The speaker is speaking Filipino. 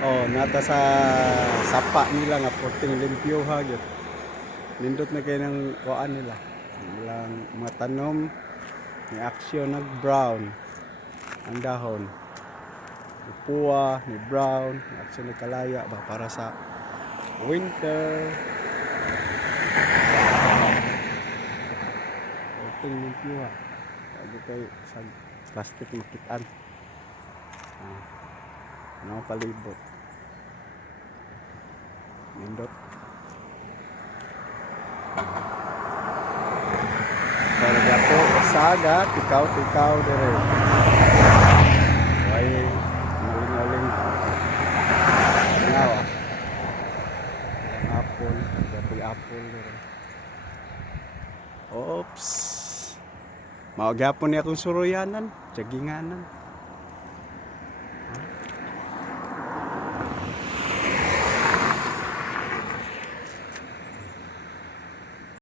Oh, nata sa sapa nila nga puting limpyo ha gyud. Nindot na kay ng kuan nila. Ilang mga tanom ni aksyon nag brown ang dahon. Upuwa ni brown, aksyon ni kalaya ba para sa winter. Puting limpyo ha. Lagi kay sa plastic makitaan. Ano palibot. Nindot. Para po saga tikaw dire. Ay maling-maling. Ngawa. Apple, dapat apple dire. Oops. Mao gyapon ni akong suruyanan, jaginganan.